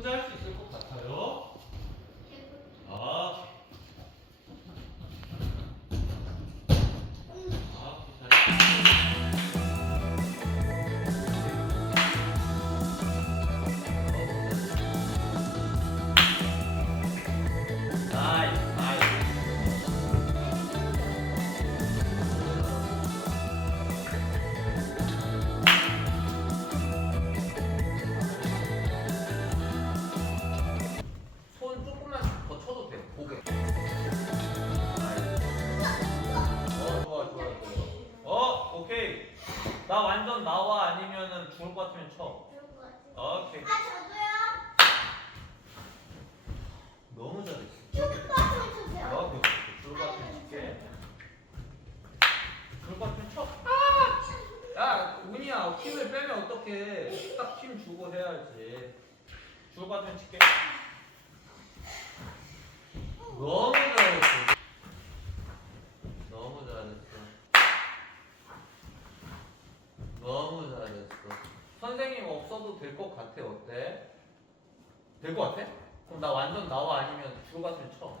Куда ты? 나 완전 나와 아니면은 죽을 것 같으면 쳐. 그럴 것 같아. 오케이. 아 저도요. 너무 잘했어. 죽을 것 같으면 주세요. 오케이. 오케이. 죽을 것 같으면 칠게. 죽을 것 같으면 쳐. 야, 운이야. 힘을 빼면 어떡해. 딱 힘 주고 해야지. 죽을 것 같으면 칠게. 너무 잘했어. 너무 잘했어. 너무 잘했어. 선생님 없어도 될 것 같아. 어때? 될 것 같아? 그럼 나 완전 나와 아니면 것 같으면 쳐.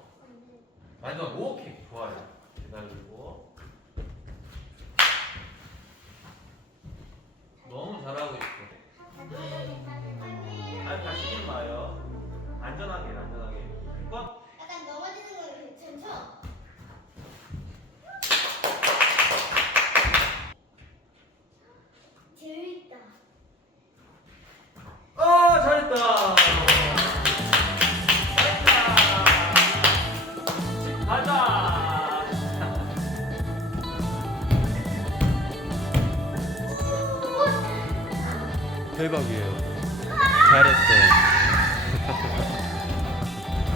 완전 오케이. 좋아요. 기다리고. 너무 잘하고 있어. 아, 다치지 마요. 안전하게, 안전하게. 번 대박이에요. 잘했어요.